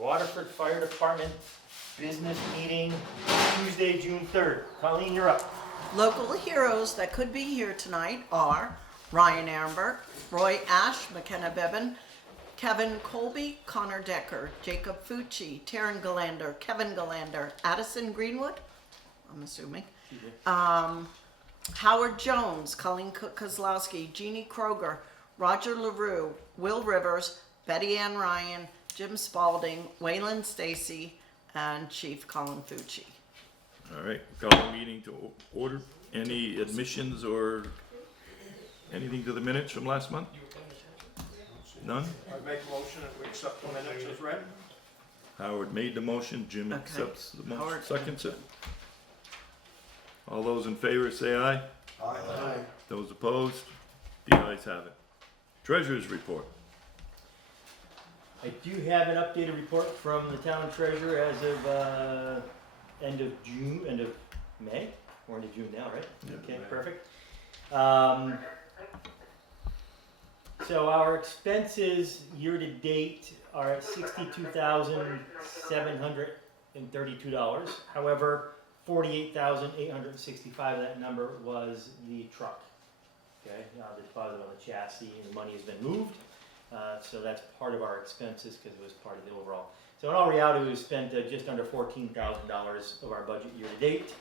Waterford Fire Department business meeting, Tuesday, June 3rd. Colleen, you're up. Local heroes that could be here tonight are Ryan Amber, Roy Ash, McKenna Bevan, Kevin Colby, Connor Decker, Jacob Fucci, Taryn Galander, Kevin Galander, Addison Greenwood, I'm assuming, Howard Jones, Colleen Kozlowski, Jeannie Kroger, Roger LaRue, Will Rivers, Betty Ann Ryan, Jim Spalding, Waylon Stacy, and Chief Colin Fucci. All right, call the meeting to order. Any admissions or anything to the minutes from last month? None? I make a motion that we accept the minutes as read. Howard made the motion, Jim Okay. accepts the motion, Howard. seconds it. All those in favor say aye. Aye. Those opposed? The ayes have it. Treasurer's report. I do have an updated report from the town treasurer as of end of June, end of May. We're into June now, right? Yeah. Okay, perfect. So our expenses year to date are at $62,732. However, $48,865 of that number was the truck. Okay, the deposit on the chassis and the money has been moved. So that's part of our expenses because it was part of the overall. So in all reality, we've spent just under $14,000 of our budget year to date.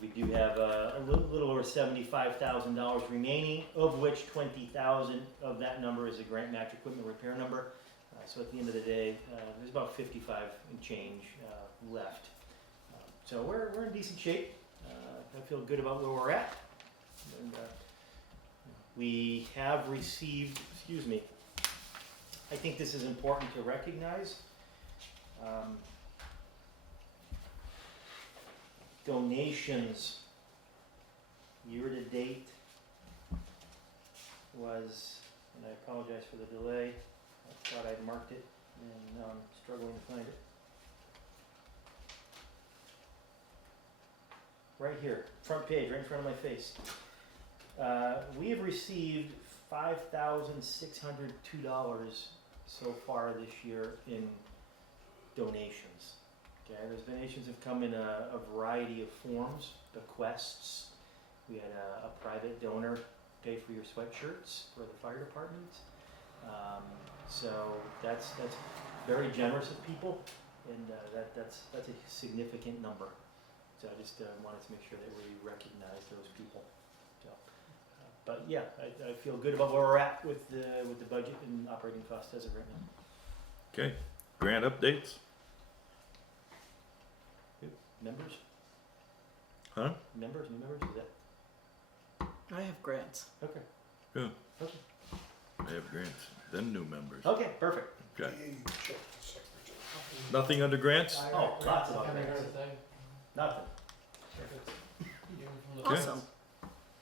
We do have a little over $75,000 remaining, of which $20,000 of that number is a grant match equipment repair number. So at the end of the day, there's about 55 and change left. So we're in decent shape. I feel good about where we're at. And, we have received, I think this is important to recognize. Donations year to date was, and I apologize for the delay, I thought I'd marked it and now I'm struggling to find it. Right here, front page, right in front of my face. We have received $5,602 so far this year in donations. Okay, those donations have come in a variety of forms, bequests. We had a private donor pay for your sweatshirts for the fire department. So that's very generous of people, and that's a significant number. So I just wanted to make sure that we recognize those people. So, but yeah, I feel good about where we're at with the budget and operating costs as of right now. Okay, grant updates? Members? Huh? Members? New members? Is that I have grants. okay? Good. Okay. They have grants, then new members. Okay, perfect. Okay, You check the secretary. nothing under grants? Oh, lots of updates. Nothing. Okay. Awesome.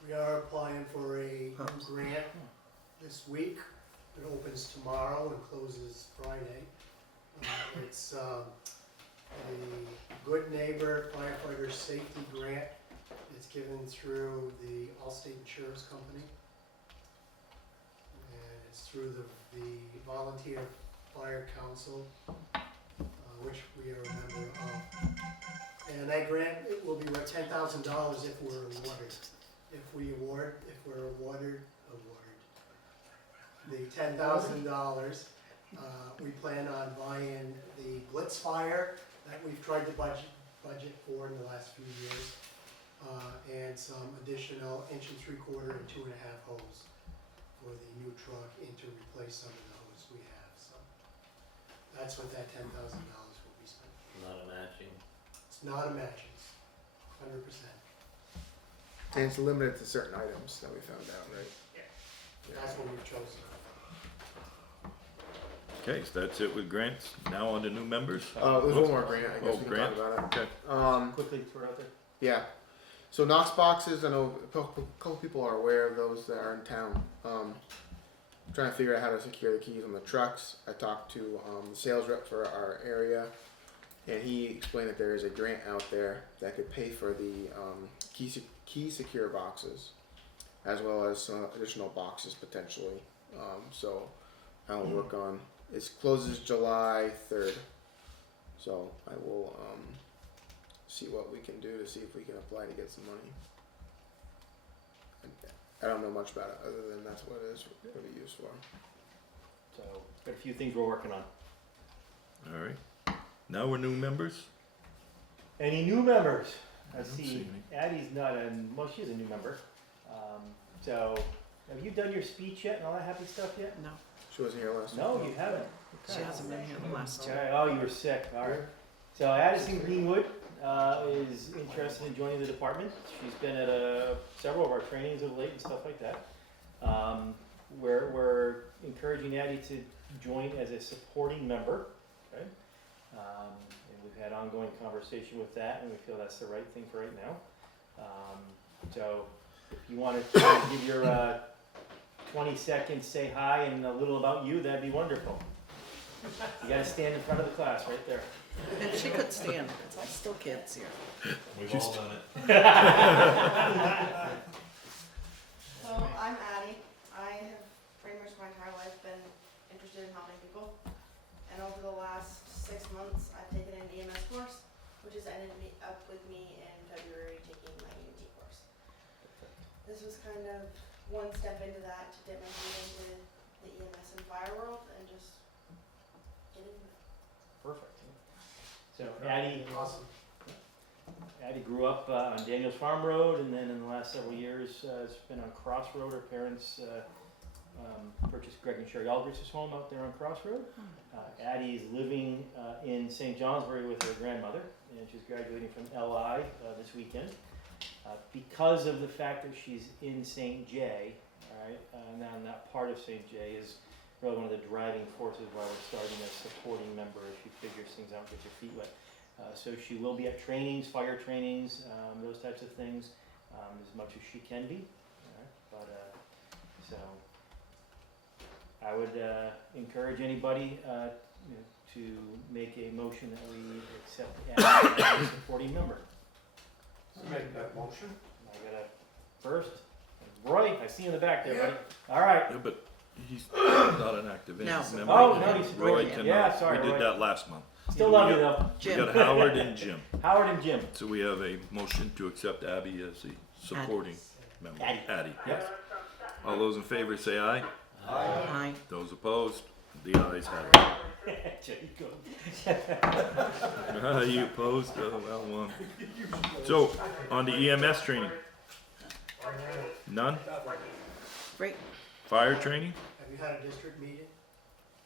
We are applying for a new grant this week. It opens tomorrow and closes Friday. It's a Good Neighbor Firefighter Safety Grant. It's given through the Allstate Insurance Company. And it's through the Volunteer Fire Council, which we are a member of. And that grant, it will be worth $10,000 if we're awarded. If we're awarded the $10,000, we plan on buying the Blitz Fire that we've tried to budget for in the last few years, and some additional 1 3/4 and 2.5 hose for the new truck and to replace some of the hose we have. So that's what that $10,000 will be spent. Not a matching. It's not a matching, 100%. And it's limited to certain items that we found out, right? That's what we've chosen. Okay, so that's it with grants. Now on to new members. There's one more grant, I guess Oh, we can grant? talk about Okay. it. Quickly throw it out there. Yeah. So Knox boxes, I know a couple people are aware of those that are in town. Trying to figure out how to secure the keys on the trucks. I talked to the sales rep for our area, and he explained that there is a grant out there that could pay for the key secure boxes, as well as some additional boxes potentially. So I'll work on It closes July 3rd. So I will see what we can do to see if we can apply to get some money. I don't know much about it other than that's what it is going to be used for. So, got a few things we're working on. All right. Now we're new members. Any new members? I I don't see see Addie's not a, well, she's a new member. So, have you done your speech yet and all that happy stuff yet? No, She wasn't here last No, time. you haven't. she hasn't been here the last two. Okay, oh, you were sick, alright. So Addison Greenwood, is interested in joining the department. She's been at, several of our trainings of late and stuff like that. We're encouraging Addie to join as a supporting member, okay? And we've had ongoing conversation with that, and we feel that's the right thing for right now. So if you wanna try to give your, 20 seconds, say hi and a little about you, that'd be wonderful. You gotta stand in front of the class right there. And she could stand, because I still can't see her. We've She's- all done it. So I'm Addie. I have pretty much my entire life been interested in helping people. And over the last 6 months, I've taken an EMS course, which has ended up with me in February taking my EMT course. This was kind of one step into that to dip my feet into the EMS and fire world and just get into it. Perfect. So Addie, Awesome. Addie grew up on Daniels Farm Road, and then in the last several years has been on Crossroad. Her parents purchased Greg and Sherry Aldrich's home out there on Crossroad. Addie is living in St. Johnsbury with her grandmother, and she's graduating from LI this weekend. Because of the fact that she's in St. J, all right, now that part of St. J is really one of the driving forces why we're starting as supporting member as she figures things out, gets her feet wet. So she will be at trainings, fire trainings, those types of things, as much as she can be. All right? But so I would encourage anybody to make a motion that we accept Addie as a supporting member. Make that motion. I got a first. Roy, I see you in the back there, buddy. All right. Yeah, but he's not an active No. member. Oh, no, he's Roy Roy. cannot. Yeah, sorry, We Roy. did that last month. Still love you though. We Jim. got Howard and Jim. Howard and Jim. So we have a motion to accept Abby as the supporting member. Addie. Yes. All those in favor say aye. Aye. Those opposed, the ayes have There you go. it. You opposed? Oh, well, one. So, on the EMS training. None? Great. Fire training? Have you had a district meeting?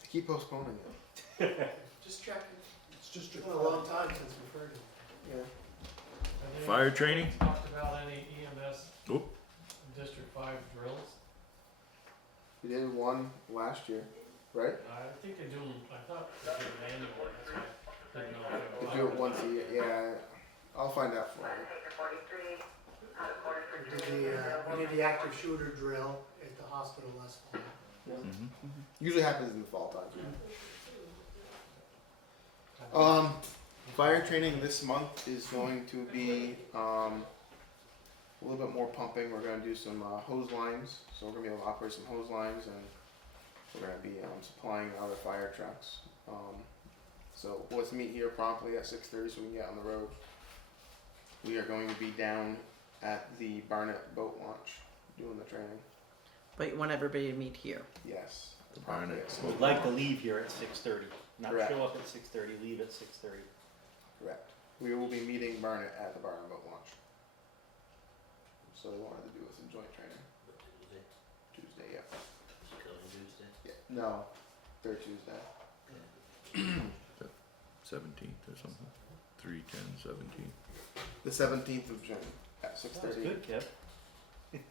I keep postponing it. Just checking. It's just been a long time since we've heard it. Yeah. Fire training? Talked about any EMS Oop. District 5 drills. We did one last year, right? I think they do, I thought they did an annual one, that's why I didn't know. if We they do were it once a year. Yeah, I'll find out for you. We did the active shooter drill at the hospital last fall. Mhm. Usually happens in the fall time. Fire training this month is going to be a little bit more pumping. We're going to do some hose lines, so we're going to be able to operate some hose lines, and we're going to be supplying other fire trucks. So let's meet here promptly at 6:30 so we can get on the road. We are going to be down at the Barnett boat launch doing the training. But you want everybody to meet here. Yes. The Barnett. We'd like to leave here at 6:30. Not Correct. show up at 6:30, leave at 6:30. Correct. We will be meeting Barnett at the Barnett boat launch. So they wanted to do us a joint training. Tuesday, yeah. Yeah. No, third Tuesday. 17th or something. 3/10/17. The 17th of June at Sounds 6:30. good, Kev.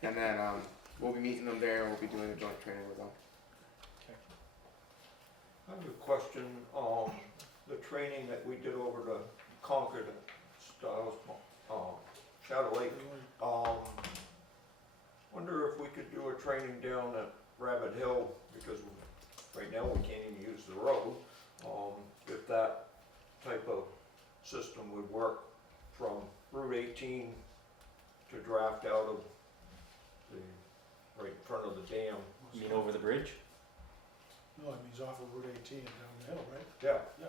And then we'll be meeting them there and we'll be doing a joint training with them. I have a question, the training that we did over to Concord, Stiles, Shadow Lake, wonder if we could do a training down at Rabbit Hill, because right now we can't even use the road, if that type of system would work from Route 18 to draft out of the, right in front of the dam. You mean over the bridge? No, it means off of Route 18 and down the hill, right? Yeah.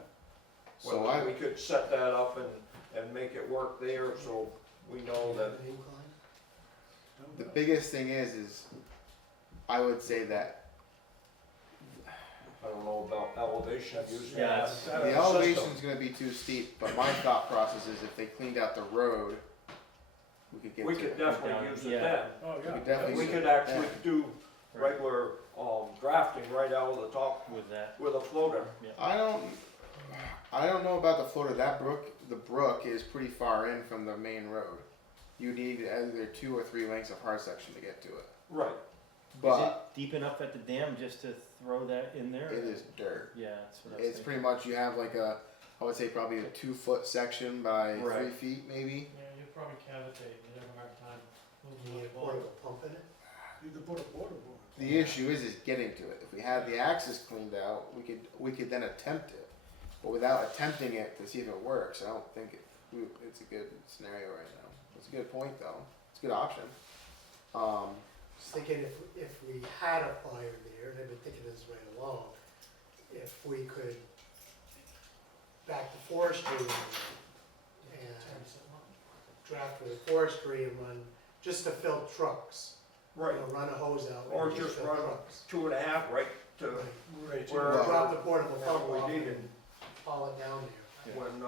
So Whether I, we could set that up and make it work there, so we know that, An incline? the biggest thing is I would say that I don't know about elevation, using Yeah, that. it's- that the system. elevation's gonna be too steep, but my thought process is if they cleaned out the road, we could get We to could it. definitely use it Yeah. then. Oh, We yeah. could definitely We use could it actually then. do Right. regular, drafting right out of the top With that, with a floater. I don't know about the floater. The brook is pretty far in from the main road. You need either 2 or 3 lengths of hard section to get to it. Right. is But it deep enough at the dam just to throw that in there? it is dirt. Yeah, that's what I was It's thinking. pretty much, you have like I would say probably a 2-foot section by Right. 3 feet maybe. Yeah, you'd probably cavitate, you'd have a hard time Can moving you the get ball. portable pump in it? You could put a water board. The issue is getting to it. If we had the axis cleaned out, we could then attempt it. But without attempting it to see if it works, I don't think it's a good scenario right now. It's a good point though. It's a good option. Just thinking if we had a fire there, and I've been thinking this right along, if we could back the forestry and draft with forestry and run, just to fill trucks. Right. You know, run a hose out. Or and just fill run trucks. 2.5 right to Right. Route 18. where, Drop the portable pump we off need and haul it down there. when,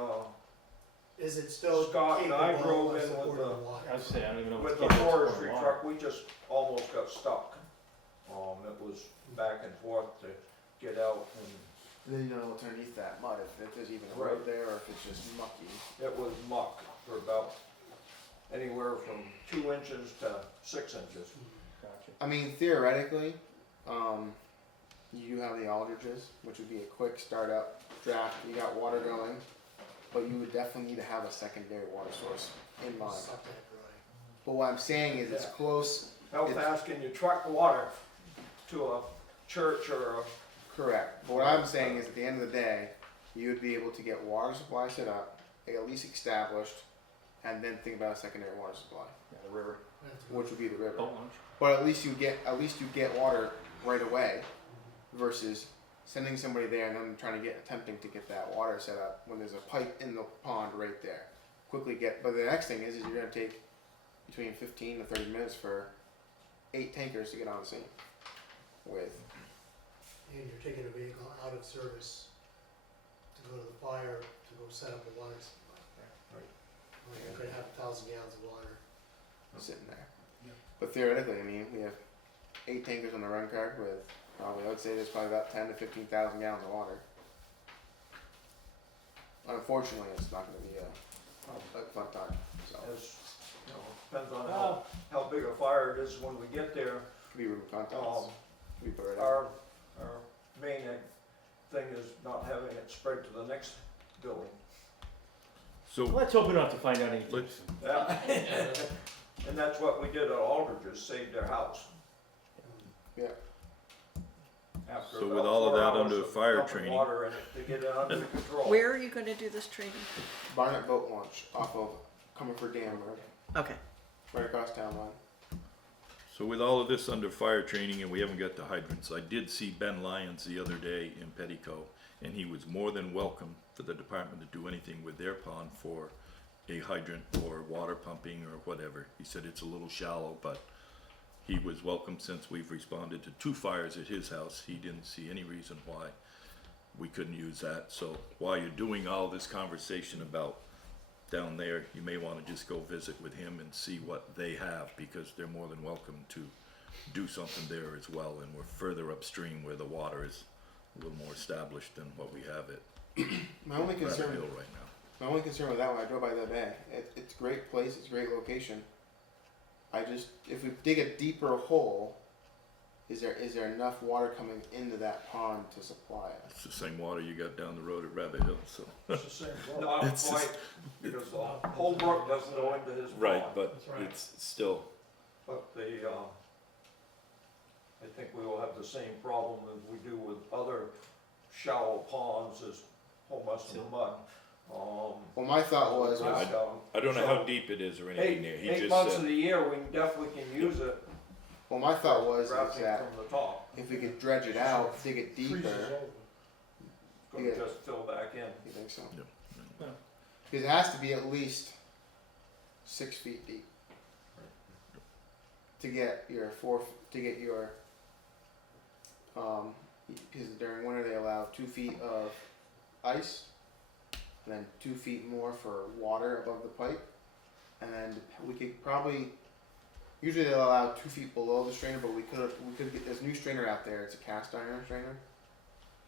Is it still Scott and I capable drove of in with supporting the- water? I would say, I don't even know with if the it's capable of forestry pouring truck, we just almost got stuck. It was back and forth to get out, and Then you know underneath that mud if there's even a Right. road there or if it's just mucky. it was muck for about anywhere from 2 inches to 6 inches. Gotcha. I mean, theoretically, you have the Aldridges, which would be a quick startup draft. You got water going, but you would definitely need to have a secondary water source in mind. Suck that dry. But what I'm saying is it's Yeah. close. How It's- fast can you truck water to a church or a, Correct. But what I'm saying is at the end of the day, you would be able to get water supply set up, at least established, and then think about a secondary water supply, Yeah, the river, That's good. which would be the river. boat launch. But at least you get water right away versus sending somebody there and then attempting to get that water set up when there's a pipe in the pond right there. But the next thing is you're gonna take between 15 to 30 minutes for 8 tankers to get on the scene with. And you're taking a vehicle out of service to go to the fire, to go set up a water supply. Right. Well, you're gonna have 1,000 gallons of water. Sitting there. Yeah. But theoretically, I mean, we have 8 tankers on the run card with, I would say there's probably about 10 to 15,000 gallons of water. Unfortunately, it's not going to be a fun time. So it as, depends on how big a fire it is when we get there. could be room contents. Um, Could be put right up. Our main thing is not having it spread to the next building. So Let's hope we don't have to find out anything. let's, Yeah. And that's what we did at Aldridge's, saved their house. Yeah. After So about with all of 4 that hours under of fire dumping training- water in it to get it under control. Where are you gonna do this training? Barnett Boat Launch off of Comerford Dam Road, Okay. right across town line. so with all of this under fire training and we haven't got to hydrants, I did see Ben Lyons the other day in Petticoat, and he was more than welcome for the department to do anything with their pond for a hydrant or water pumping or whatever. He said it's a little shallow, but he was welcome since we've responded to 2 fires at his house. He didn't see any reason why we couldn't use that. So while you're doing all this conversation about down there, you may want to just go visit with him and see what they have, because they're more than welcome to do something there as well. And we're further upstream where the water is a little more established than what we have at My only Rabbit concern, Hill right now. my only concern with that one, I drove by the bay. It's a great place. It's a great location. If we dig a deeper hole, is there enough water coming into that pond to supply it? It's the same water you got down the road at Rabbit Hill, so. It's the same water. Not It's quite, just- because the whole brook doesn't go into his pond. Right, but That's right. it's still, But I think we will have the same problem as we do with other shallow ponds as Homus and Mud. Well, my thought was, I don't know how deep it is or anything there. He Eight just months of said, the year, we definitely can use it, well, my thought was is drafting that from the top. if we could dredge it out, dig it Freezes deeper, over. Gonna Yeah. just fill back in. you think so? Yep. Because it has to be at least 6 feet deep to get your because during winter they allow 2 feet of ice, and then 2 feet more for water above the pipe, and then we could probably usually they'll allow 2 feet below the strainer, but we could get this new strainer out there. It's a cast iron strainer,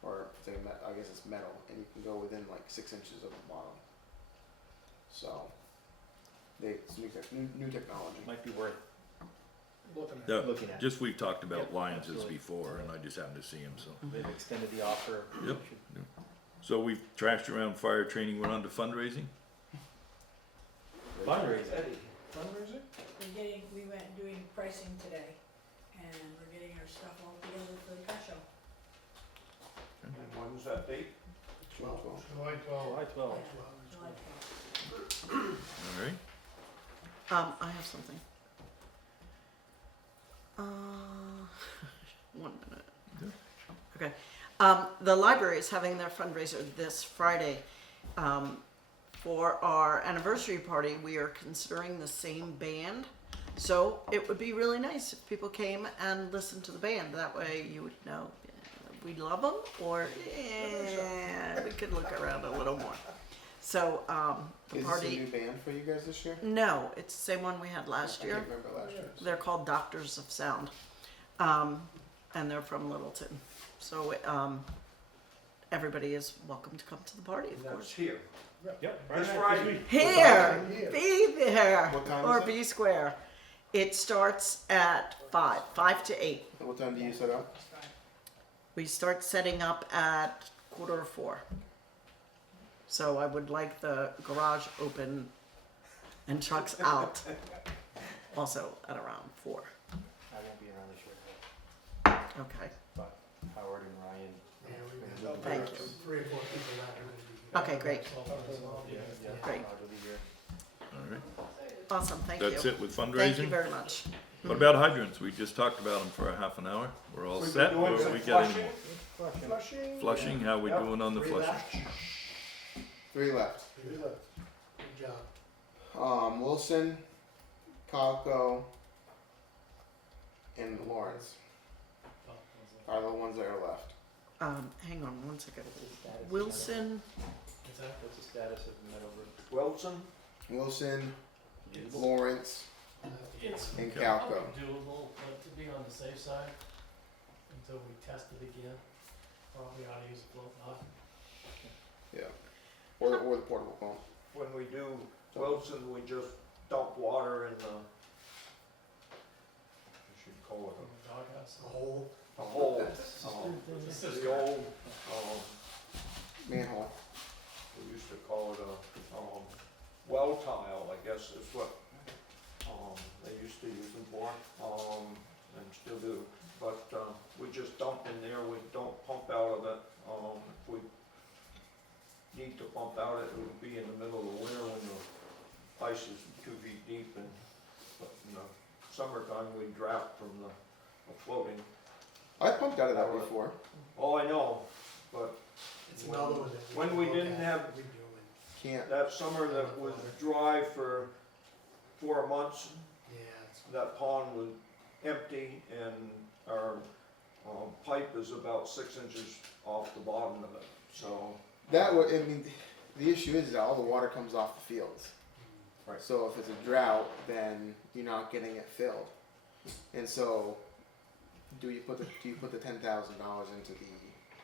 or I guess it's metal, and you can go within like 6 inches of the bottom. So it's new technology. Might be worth Looking at. Yeah, looking at. just we've talked about Yep, Lions' absolutely. before, and I just happened to see him, so. They've extended the offer. Yep. So we've trashed around fire training, we're on to fundraising? Fundraising. Eddie, Fundraising? We went doing pricing today, and we're getting our stuff all together for the car show. and when's that date? 12. July 12. July 12th. Yeah, July 12th. All right, I have something. 1 minute. Okay. The library is having their fundraiser this Friday. For our anniversary party, we are considering the same band. So it would be really nice if people came and listened to the band. That way you would know we love them or we could look around a little more. So the Is this a party. new band for you guys this year? No, it's the same one we had last I year. can't remember last year. They're called Doctors of Sound, and they're from Littleton. So everybody is welcome to come to the party, of And that's course. here. Yep. This right. Friday. Here, Here. be there, What time or is it? be square. It starts at 5 to 8. And what time do you set up? We start setting up at 3:45. So I would like the garage open and trucks out also at around 4. I won't be around this year, Okay. but Howard and Ryan. Yeah, we got Thank you. 3 or 4 people not gonna be here. Okay, great. Yeah, Great. Howard will be here. all right. Awesome, thank you. That's it with Thank you fundraising? very much. What about hydrants? We just talked about them for a half an hour. We're all We've set, been or doing some we got any flushing. more? Flushing. Flushing, how we Yep, doing on the 3 flushing? left. 3 left. Three left. Good job. Wilson, Calco, and Lawrence are the ones that are left. Hang on one second. What's the status of Wilson, What's the status of Meadowbrook? Wilson, Wilson, Lawrence, It's and Okay. Calco. probably doable, but to be on the safe side, until we test it again, probably ought to use a float off. Yeah. Or the portable pump. when we do Wilson, we just dump water in the, I should call From it the doghouse. The whole, a hole. It's just- The old, Manhole. we used to call it a, well tile, I guess is what, they used to use them for, and still do. But, we just dump in there, we don't pump out of it. If we need to pump out, it would be in the middle of the winter when the ice is 2 feet deep, and, but in the summertime, we draft from the floating. I pumped out of that before. Oh, I know, but it's another one that. When we look didn't at, have- we do Can't. that summer that was dry for 4 months, it. Yeah, it's, that pond was empty, and our pipe is about 6 inches off the bottom of it, so. That would, I mean, the issue is that all the water comes off the fields. Right. So if it's a drought, then you're not getting it filled. And so, do you put the $10,000 into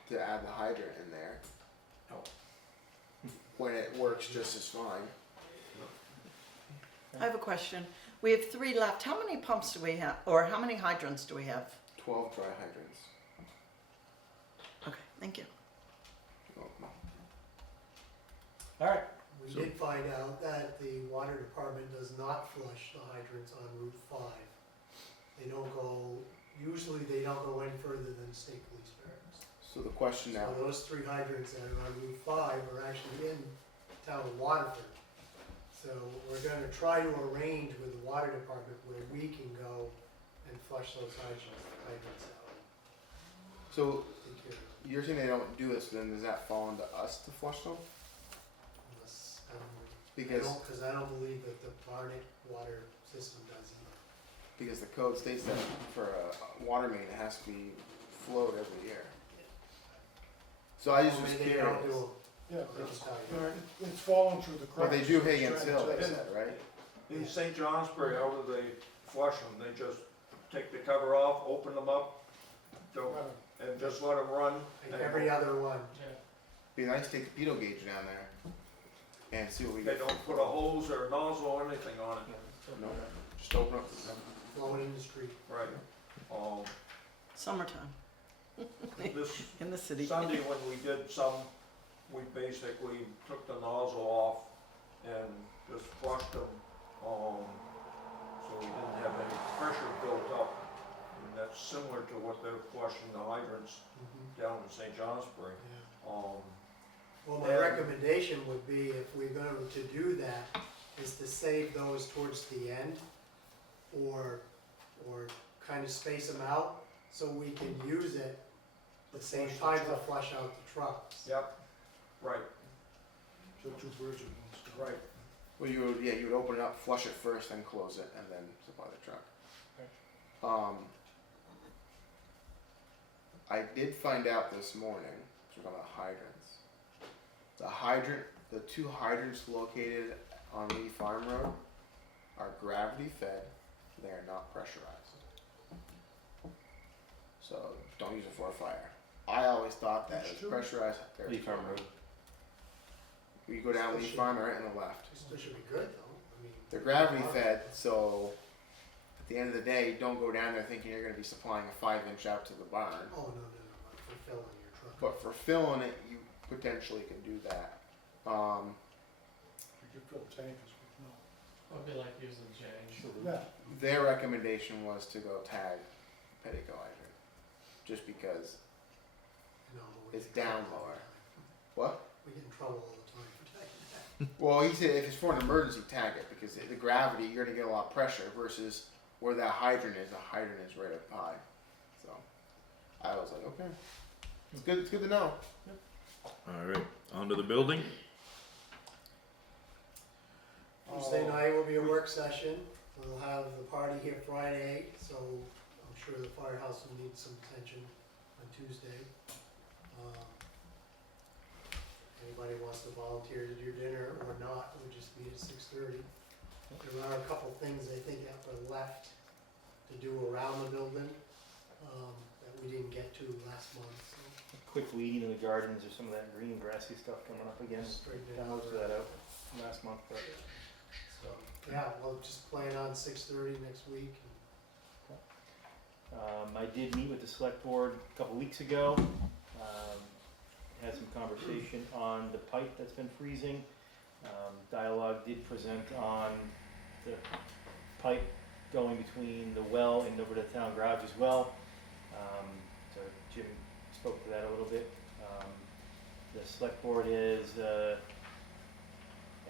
to add the hydrant in there? No. When it works just as fine. I have a question. We have 3 left. How many pumps do we have, or how many hydrants do we have? 12 dry hydrants. Okay, thank you. All right. we So- did find out that the water department does not flush the hydrants on Route 5. They don't go, usually they don't go any further than state police barracks. So the question now, So those 3 hydrants that are on Route 5 are actually in town of Waterford. So we're gonna try to arrange with the water department where we can go and flush those hydrants out. So take care of it. you're saying they don't do this, then does that fall into us to flush them? Unless, Because cause I don't believe that the Barnet water system does either. because the code states that for a water main it has to be flowed every year. So I just Well, was maybe they don't curious. do Yeah, They it's, just tell you. it's falling through the But cracks. they do so it's Higgins trying Hill, to they take- said, right? In St. Johnsbury, however they flush them, they just take the cover off, open them up, don't, and just let them run. Like every other one. Yeah. Be nice to take the pedal gauge down there and see what we They get. don't put a hose or nozzle or anything on it. No, just open up. Blowing in the street. Right. Summertime This in the city. Sunday when we did some, we basically took the nozzle off and just flushed them, so we didn't have any pressure built up. And that's similar to what they're flushing the hydrants down in St. Johnsbury. Yeah. Um, Well, my And- recommendation would be, if we're going to do that, is to save those towards the end, or kind of space them out, so we can use it the same Flush the time to flush out the trucks. Yep, right, Kill two birds with one stone. right. Well, you would open it up, flush it first, then close it, and then supply the truck. I did find out this morning, so we're talking about hydrants. The two hydrants located on Lee Farm Road are gravity fed. They are not pressurized. So don't use it for a fire. I always thought that it was pressurized. Lee Farm Road. You go down Lee Farm, they're right on the left. Still should be good, though. I mean. They're gravity fed, so at the end of the day, don't go down there thinking you're going to be supplying a 5-inch out to the barn. Oh, no, not for filling your truck. But for filling it, you potentially can do that. You could fill tankers with no. It'd be like using Jane. Yeah, Their recommendation was to go tag Pettico hydrant, just because. No, but we It's get in down trouble all lower. the time. What? We get in trouble all the time for taking that. Well, he said if it's for an emergency, tag it because the gravity you're going to get a lot of pressure versus where that hydrant is. The hydrant is right up high, so I was like, okay, it's good. It's good to know. All right, onto the building. Tuesday night will be a work session. We'll have the party here Friday, so I'm sure the firehouse will need some attention on Tuesday. Anybody wants to volunteer to do dinner or not, we'll just meet at 6:30. There are a couple things I think that were left to do around the building, that we didn't get to last month, so. Quick weeding in the gardens or some of that green grassy stuff coming up again. Straighten it I out. looked that out last month, but So, yeah, we'll just plan on 6:30 next week. I did meet with the select board a couple weeks ago. Had some conversation on the pipe that's been freezing. Dialogue did present on the pipe going between the well and over to the town garage as well. So Jim spoke to that a little bit. The select board has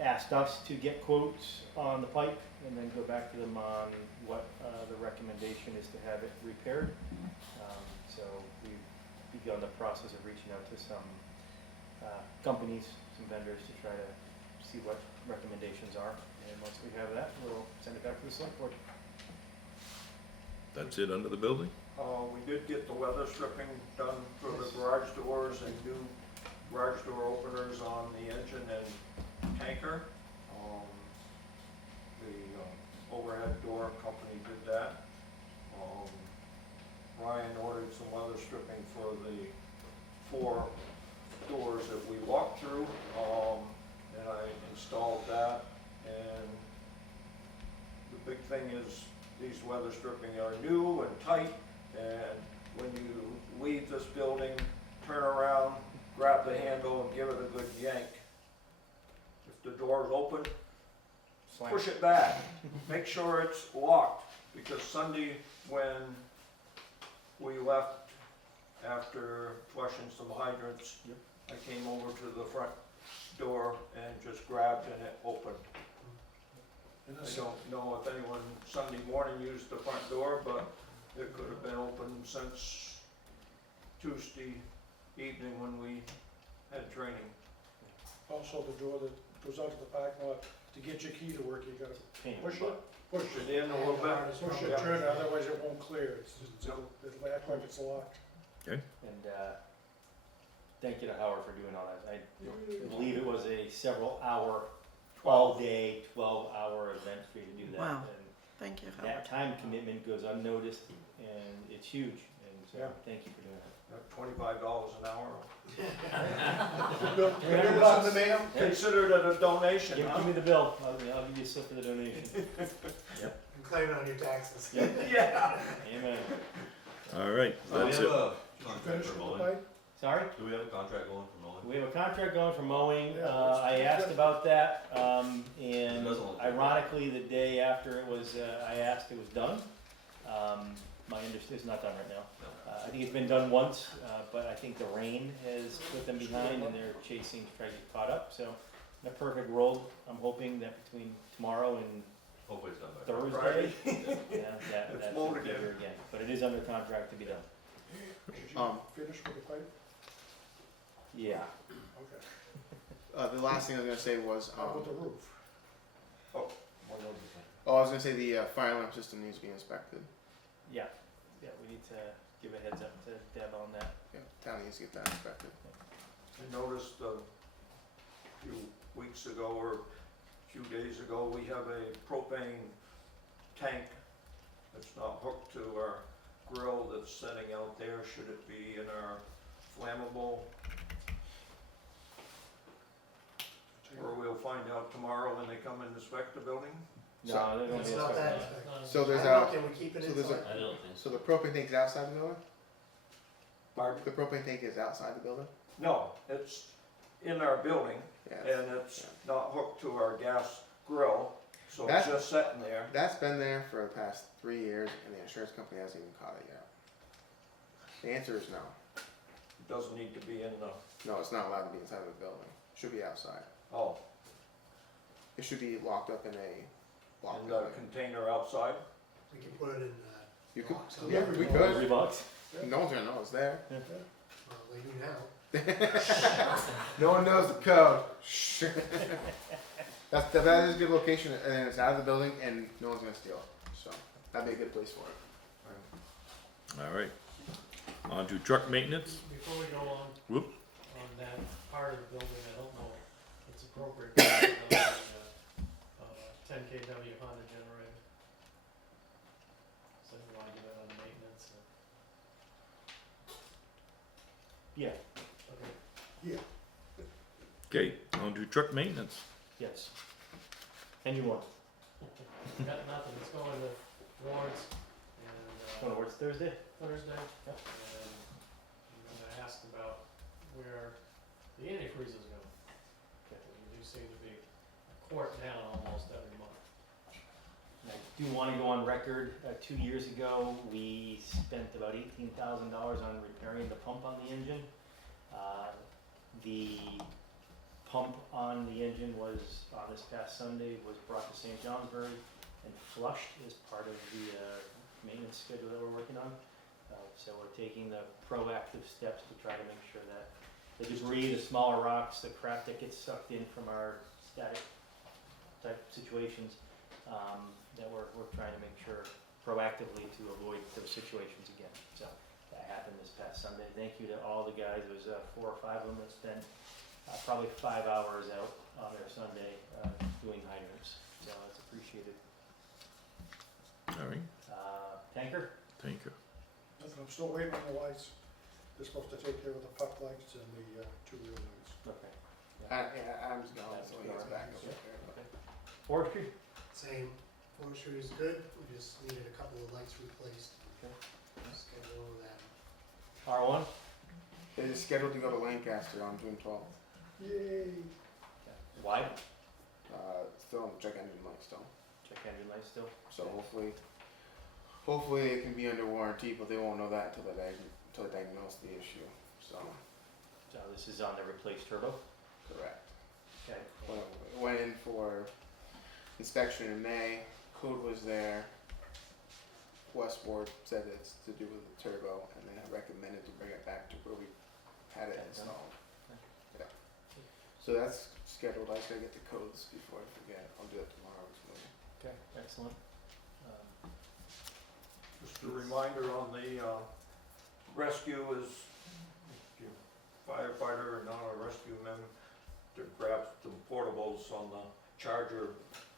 asked us to get quotes on the pipe and then go back to them on what the recommendation is to have it repaired. So we've begun the process of reaching out to some companies, some vendors to try to see what recommendations are. And once we have that, we'll send it back to the select board. That's it under the building? We did get the weather stripping done for the garage doors and new garage door openers on the engine and tanker. The overhead door company did that. Ryan ordered some weather stripping for the 4 doors that we walked through, and I installed that. And the big thing is these weather stripping are new and tight, and when you leave this building, turn around, grab the handle and give it a good yank. If the door is open, push it back. Make sure it's locked, because Sunday when we left after flushing some hydrants, I came over to the front door and just grabbed and it opened. And I this, don't know if anyone Sunday morning used the front door, but it could have been open since Tuesday evening when we had training. Also, the door that goes out to the parking lot, to get your key to work, you gotta Pain in the push it, butt. push It it, in a little bit. push it, Yeah. turn it, otherwise it won't clear, it'll act like it's locked. And thank you to Howard for doing all that. I believe it was a several hour, all day, 12-hour event for you to do that. Wow. And Thank you, that Howard. time commitment goes unnoticed, and it's huge. And so, Yeah. thank you for doing that. $25 an hour. Bill, can you listen to me? Considered it a donation, Give huh? me the bill. I'll give you a slip for the donation. And claim it on your taxes. Yeah. Amen. All right, that's it. Finish with the pipe? Sorry? Do we have a contract going for mowing? We have a contract going for mowing. Yeah, I asked about that, and It doesn't look good. ironically, the day after it was, I asked, it was done. My understanding, it's not done right now. I think it's been done once, but I think the rain has put them behind and they're chasing to try to get caught up. So, in a perfect world, I'm hoping that between tomorrow and Hopefully it's done by then. Thursday, Friday. yeah, that It's should mowed be again. here again. But it is under contract to be done. Did you Um, finish with the pipe? Yeah. Okay. The last thing I was gonna say was, How about the roof? One other thing. oh, I was gonna say the fire alarm system needs to be inspected. Yeah. Yeah, we need to give a heads up to Deb on that. Yeah, town needs to get that inspected. I noticed a few weeks ago or a few days ago, we have a propane tank that's not hooked to our grill that's sitting out there. Should it be in our flammable? Or we'll find out tomorrow when they come and inspect the building? No, they don't It's be not that inspecting expensive. So there's I don't know, a, can we keep it so there's a- inside? I don't think so. so the propane tank's outside the building? Pardon? The propane tank is outside the building? No, it's in our building Yeah. and it's not hooked to our gas grill, so it's That's- just sitting there. That's been there for the past 3 years and the insurance company hasn't even caught it yet. The answer is no. It doesn't need to be in the, No, it's not allowed to be inside of the building. It should be outside. oh, It should be locked up in a locked in the building. container outside. We can put it in, You could, box. yeah, we it. could. $3. No one's gonna know it's there. well, they do now. No one knows the code. Shh. That is a good location, and it's out of the building, and no one's gonna steal it. So that'd be a good place for it. All right. On to truck maintenance. Before we go on, Whoop. on that part of the building, I don't know if it's appropriate to talk about the 10 kW Honda generator. So you wanna do that on the maintenance or? Yeah, Okay. Okay, on to truck maintenance. yes. And you want? Got nothing, it's going to Warren's and, Want to work Thursday? Thursday. Yep. And I asked about where the antifreeze is going. We do seem to be a quart down almost every month. I do want to go on record, 2 years ago, we spent about $18,000 on repairing the pump on the engine. The pump on the engine was, on this past Sunday, was brought to St. Johnsbury and flushed as part of the maintenance schedule that we're working on. So we're taking the proactive steps to try to make sure that the debris, the smaller rocks, the crap that gets sucked in from our static type situations, that we're trying to make sure proactively to avoid those situations again. So that happened this past Sunday. Thank you to all the guys. There was 4 or 5 of them that spent probably 5 hours out on their Sunday doing hydrants. So that's appreciated. All right, Tanker? tanker. I'm still waiting on the lights. They're supposed to take care of the puck lights and the two rear lights. Okay. Yeah, Adam's gone, That's so he's correct. back over Yeah. there. Forestry? Same, forestry is good, we just needed a couple of lights replaced. Okay. Just get over that. R1? It is scheduled to go to Lancaster on June 12th. Yay! Why? Still on the check engine light still. Check engine light still. So hopefully it can be under warranty, but they won't know that until they diagnose the issue. So, So this is on the replaced turbo? correct. Okay. Went in for inspection in May. Code was there. West Ward said it's to do with the turbo, and they recommended to bring it back to where we had it installed. Yeah. So that's scheduled. I just gotta get the codes before I forget. I'll do that tomorrow. Okay, excellent. Just a reminder on the, rescue is, if you're firefighter or not a rescue member, to grab some portables on the charger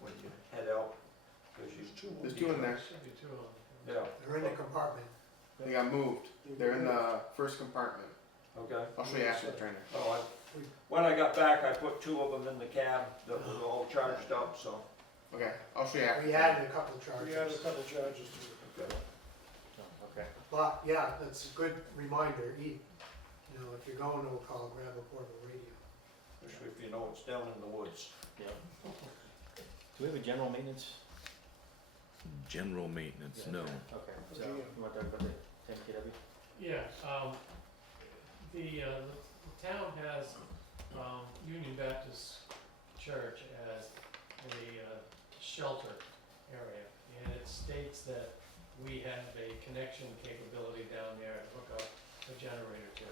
when you head out, cause you, There's two in there. Should be two on. yeah, They're in the compartment. They got moved. They're in the first compartment. okay. I'll show you after the training. Oh, when I got back, I put 2 of them in the cab that was all charged up, so. Okay, I'll show you after. We added a couple of We added a chargers. couple charges to it. Okay. Okay. But, yeah, that's a good reminder, you know, if you're going to a call, grab a portable radio. Especially if you know it's down in the woods. Yeah. Do we have a general maintenance? General maintenance, Yeah. no. Okay, so GM. you wanna talk about the 10 KW? Yeah, the town has, Union Baptist Church as a, shelter area, and it states that we have a connection capability down there to hook up a generator to.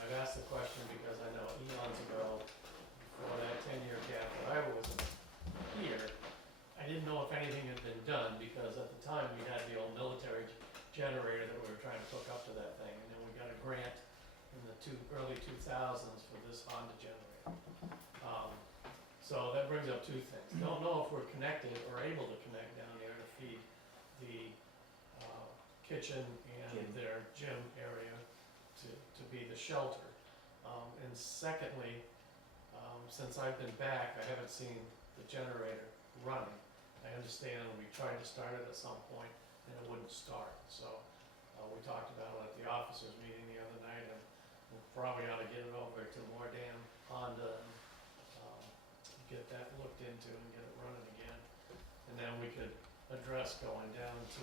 I've asked the question because I know eons ago, before that 10-year gap that I was here, I didn't know if anything had been done, because at the time, we had the old military generator that we were trying to hook up to that thing, and then we got a grant in the early 2000s for this Honda generator. So that brings up 2 things. Don't know if we're connected or able to connect down there to feed the kitchen and Gym. their gym area to be the shelter. And secondly, since I've been back, I haven't seen the generator running. I understand we tried to start it at some point and it wouldn't start, so we talked about it at the officers meeting the other night, and we probably ought to get it over to Mordam Honda and get that looked into and get it running again. And then we could address going down to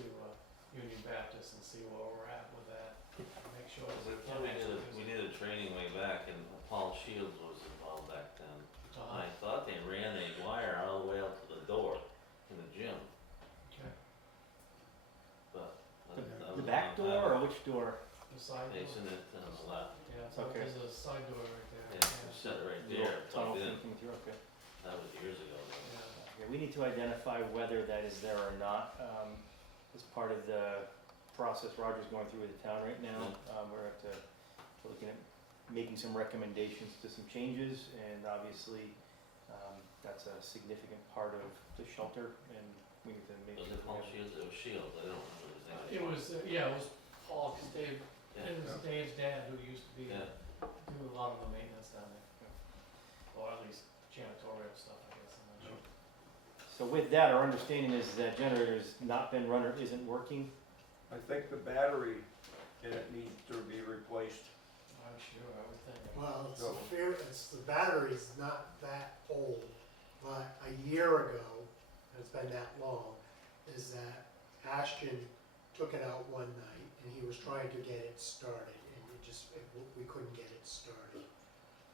Union Baptist and see where we're at with that, make sure that we can actually use We it. did a training way back, and Paul Shields was involved back then. And I thought they ran a wire all the way out to the door in the gym, Okay, but. The back door or which door? the side door. Facing it to the left, Yeah, so Okay. there's a side door right there. yeah, set it right there, Tunnel plugged in, coming through, okay. that was years ago. Yeah. Yeah, we need to identify whether that is there or not, as part of the process Roger's going through with the town right now. We're looking at making some recommendations to some changes, and obviously, that's a significant part of the shelter, and we need to make Was sure. it Paul we have- Shields? It was Shields, I don't remember his name. It was, yeah, it was Paul, 'cause Dave, Yeah. it was Dave's dad who used to be, Yeah. do a lot of the maintenance down there. Or at least janitorial stuff, I guess, I'm not sure. So with that, our understanding is that generator's not been run or isn't working. I think the battery in it needs to be replaced. I'm sure, I would think. Well, So- the battery's not that old, but a year ago, and it's been that long, is that Ashton took it out one night and he was trying to get it started and we couldn't get it started.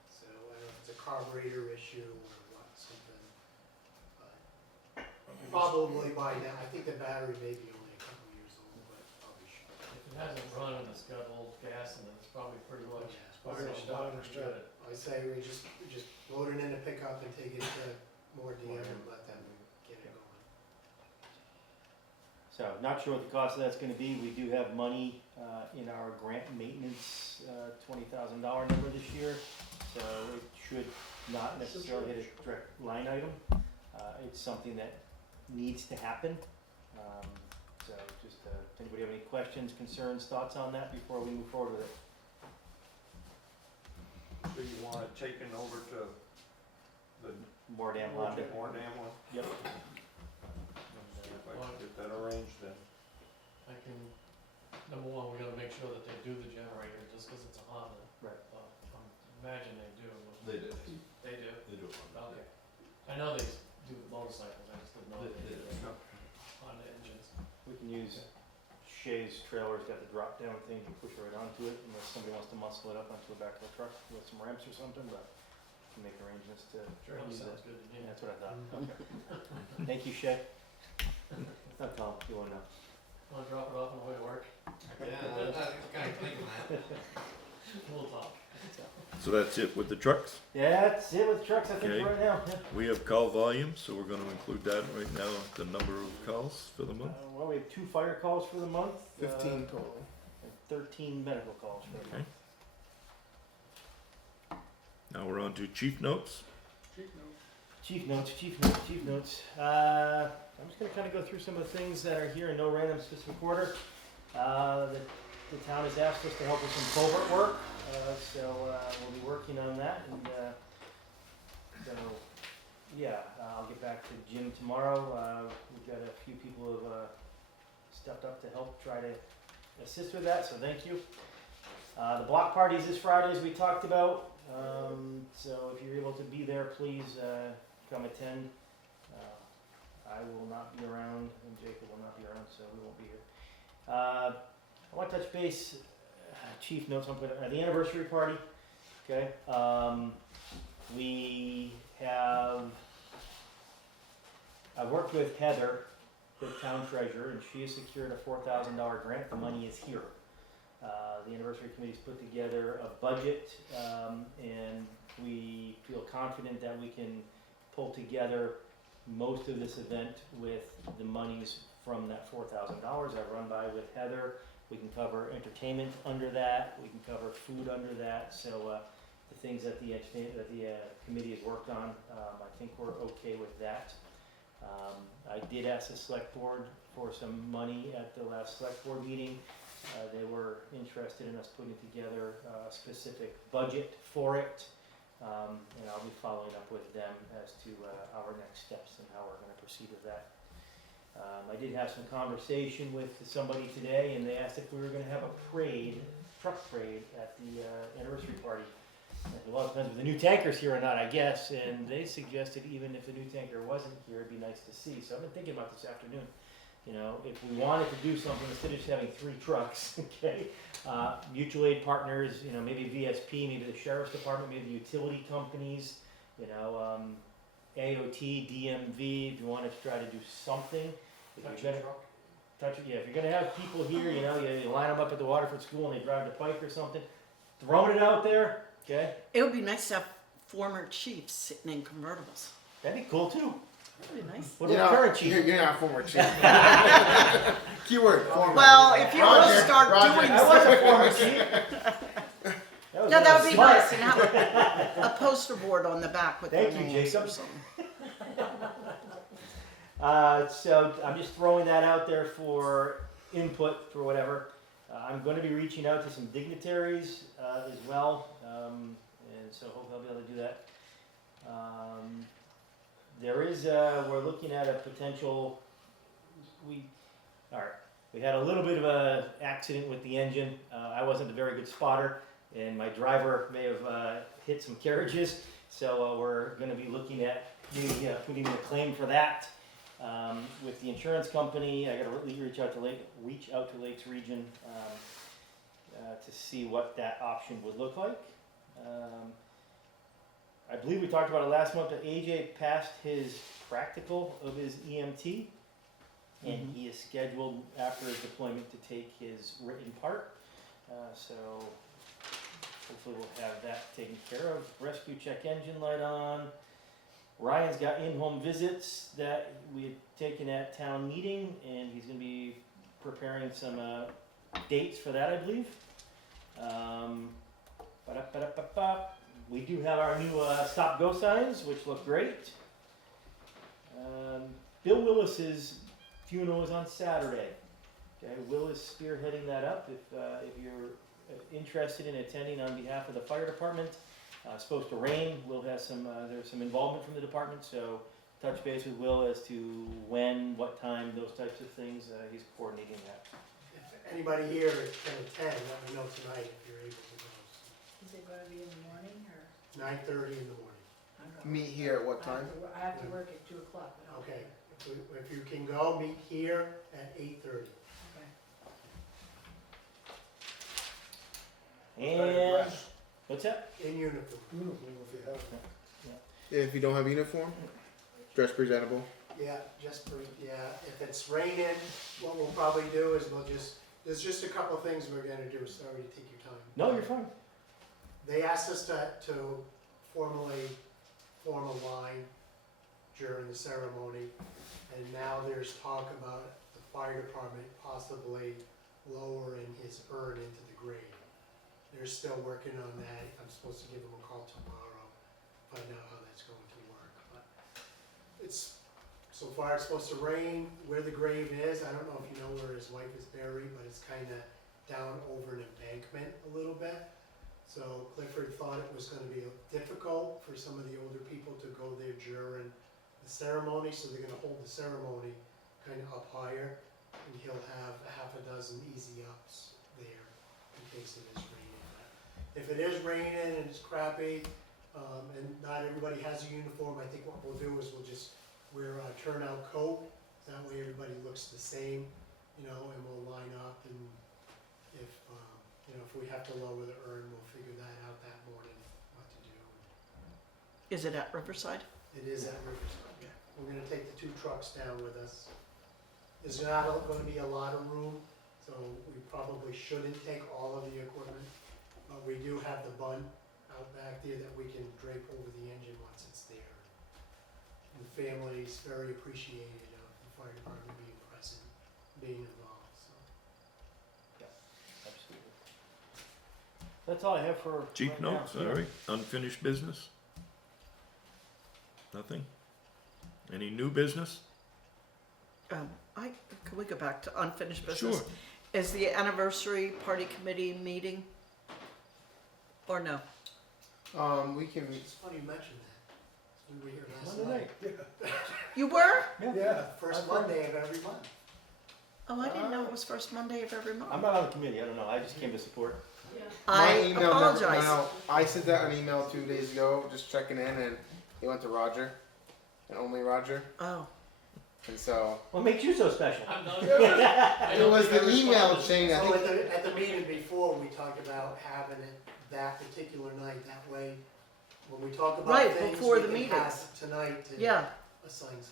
So I don't know if it's a carburetor issue or what, something. But probably by now, I think the battery may be only a couple years old, but probably should. If it hasn't run and it's got old gas in it, it's probably pretty much Yeah. finished up pretty good. I say we just load it in a pickup and take it to Mordam and let them get it going. So not sure what the cost of that's gonna be. We do have money, in our grant maintenance, $20,000 number this year. So it should not necessarily hit a direct line item. It's something that needs to happen. So just, does anybody have any questions, concerns, thoughts on that before we move forward with it? So you want it taken over to the More damn Honda. Mordam one? Yep. See if I can get that arranged then. I can, number one, we gotta make sure that they do the generator, just 'cause it's a Honda. Right. Imagine they do. They do. They do? They do. Okay. I know they do motorcycles, I just didn't know they They did do. Honda engines. We can use Shay's trailer's got the drop down thing, you can push right onto it unless somebody wants to muscle it up onto the back of the truck with some ramps or something, but we can make arrangements to Trailer use sounds it. good to Yeah, me. that's what I thought. Okay. Thank you, Shay. Not Tom, you wanna know. Wanna drop it off on the way to work? Yeah, that's kinda thinking that. We'll talk. So that's it with the trucks. Yeah, that's it with trucks, I think, Okay. for right now. Yeah. We have call volume, so we're gonna include that right now, the number of calls for the month. Well, we have 2 fire calls for the month. 15 total. And 13 medical calls for the Okay. month. Now we're on to chief notes. Chief notes. I'm just gonna kind of go through some of the things that are here in no random specific order. The town has asked us to help with some culvert work, so we'll be working on that, and so yeah, I'll get back to Jim tomorrow. We've got a few people who have stepped up to help try to assist with that, so thank you. The block parties this Friday, as we talked about. So if you're able to be there, please come attend. I will not be around, and Jacob will not be around, so we won't be here. I want to touch base, chief notes, I'm putting the anniversary party. Okay, we have. I worked with Heather, the town treasurer, and she has secured a $4,000 grant. The money is here. The anniversary committee's put together a budget, and we feel confident that we can pull together most of this event with the monies from that $4,000. I've run by with Heather. We can cover entertainment under that. We can cover food under that. So the things that the committee has worked on, I think we're okay with that. I did ask the select board for some money at the last select board meeting. They were interested in us putting together a specific budget for it, and I'll be following up with them as to our next steps and how we're going to proceed with that. I did have some conversation with somebody today, and they asked if we were going to have a parade, truck parade, at the anniversary party. I said, well, it depends if the new tanker's here or not, I guess, and they suggested even if the new tanker wasn't here, it'd be nice to see. So I've been thinking about this afternoon. You know, if we wanted to do something, instead of just having 3 trucks, okay, mutual aid partners, you know, maybe VSP, maybe the sheriff's department, maybe the utility companies, you know, AOT, DMV, if you want to try to do something. If you're gonna, if you're gonna have people here, you know, you line them up at the Waterford School and they drive to Pike or something, throwing it out there, okay, It would be nice to have former chiefs sitting in convertibles. that'd be cool too. That'd be nice. What about current chief? You're not a former chief. Keyword, former. Well, if you want to Roger, start Roger. doing I was a former chief. no, that would be smart. nice, and have a poster board on the back with Thank their you, names or Jacob. something. So I'm just throwing that out there for input for whatever. I'm going to be reaching out to some dignitaries as well, and so hopefully I'll be able to do that. There is, we're looking at a potential, we had a little bit of a accident with the engine. I wasn't a very good spotter, and my driver may have hit some carriages, so we're going to be looking at maybe putting in a claim for that. With the insurance company, I got to reach out to Lakes Region to see what that option would look like. I believe we talked about it last month, but AJ passed his practical of his EMT, and he is scheduled after his deployment to take his written part. So hopefully we'll have that taken care of. Rescue check engine light on. Ryan's got in-home visits that we had taken at town meeting, and he's going to be preparing some dates for that, I believe. We do have our new stop-go signs, which look great. Bill Willis's funeral is on Saturday. Okay, Will is spearheading that up. If you're interested in attending on behalf of the fire department, it's supposed to rain. Will has some. There's some involvement from the department, so touch base with Will as to when, what time, those types of things. He's coordinating that. If anybody here can attend, let me know tonight if you're able to go. Is it gonna be in the morning or? 9:30 in the morning. I'm not- Meet here at what I have time? to I have to work at 2 o'clock, but I'll be Okay, there. if you can go, meet here at 8:30. Okay. And what's that? In uniform. Uniform if you have it. If you don't have uniform, dress presentable. Yeah, just for, yeah, if it's raining, what we'll probably do is there's just a couple of things we're gonna do, sorry to take your time. No, you're fine. They asked us to formally form a line during the ceremony, and now there's talk about the fire department possibly lowering his urn into the grave. They're still working on that, I'm supposed to give them a call tomorrow, find out how that's going to work, but it's, so far it's supposed to rain where the grave is, I don't know if you know where his wife is buried, but it's kinda down over an embankment a little bit. So Clifford thought it was gonna be difficult for some of the older people to go there during the ceremony, so they're gonna hold the ceremony kinda up higher, and he'll have a half a dozen easy ups there in case it is raining. But if it is raining and it's crappy, and not everybody has a uniform, I think what we'll do is we'll just wear a turnout coat, that way everybody looks the same, you know, and we'll line up, and if, you know, if we have to lower the urn, we'll figure that out that morning, what to do. Is it at Riverside? It is at Riverside, yeah. We're gonna take the 2 trucks down with us. There's not gonna be a lot of room, so we probably shouldn't take all of the equipment. But we do have the bun out back there that we can drape over the engine once it's there. And the family's very appreciated of the fire department being present, being involved, so. Absolutely. That's all I have for. Chief right now. notes, all right. Unfinished business? Nothing? Any new business? Can we go back to unfinished business? Sure. Is the anniversary party committee meeting? Or no? We can. It's funny you mention that. We were here last Monday night. night. You were? Yeah. First Monday of every month. Oh, I didn't know it was first Monday of every month. I'm not on the committee, I don't know, I just came to support. I My email never went apologize. out. I sent out an email 2 days ago, just checking in, and it went to Roger, and only Roger, Oh, and so What makes you so special? I'm not. it was the email chain. I So think at the meeting before, we talked about having it that particular night, that way, when we talk about Right, things, before we the can meeting. pass it tonight to yeah. assign something.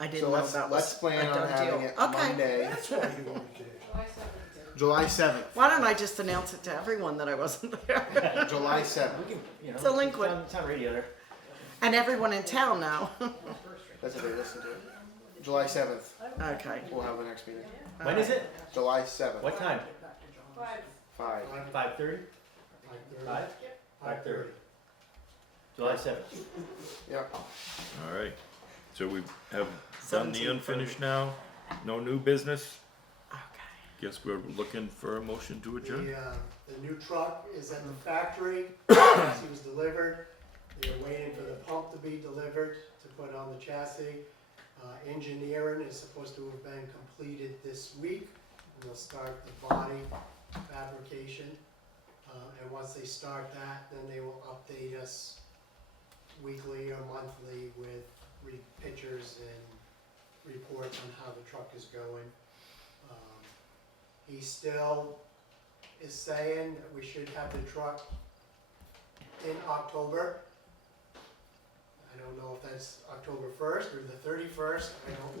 I didn't so. know Let's that let's was plan a on done having deal. it Okay. Monday, That's why you wanted to. July 7th. Why don't I just announce it to everyone that I wasn't there? July 7th. We can, you know. Delinquent. It's on radio there. And everyone in town now. That's what they listen to. July 7th. Okay. We'll have the next meeting. When is it? July 7th. What time? 5. 5:30? 5? 5:30. July 7th. Yep. All right. So we have done the 17:30. unfinished now. No new business. Okay. Guess we're looking for a motion to adjourn. The new truck is at the factory, chassis was delivered, they're waiting for the pump to be delivered to put on the chassis. Engineering is supposed to have been completed this week, and they'll start the body fabrication. And once they start that, then they will update us weekly or monthly with pictures and reports on how the truck is going. He still is saying that we should have the truck in October. I don't know if that's October 1st or the 31st, I don't.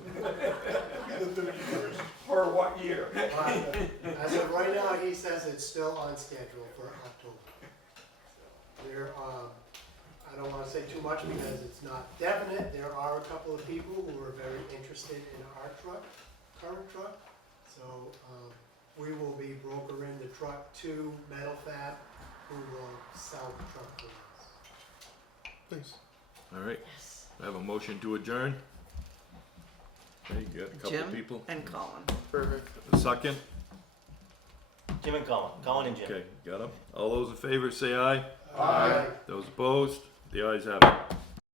For what year? But as of right now, he says it's still on schedule for October. There, I don't wanna say too much because it's not definite, there are a couple of people who are very interested in our truck, current truck. So, we will be brokering the truck to Metal Fab, who will sell the truck to us. Please. All right. I have a motion to adjourn. Okay, you got a couple Jim people. and Colin. Perfect. A second. Jim and Colin. Colin and Jim. Okay, got them. All those in favor say aye. Aye. Those opposed, the ayes have it.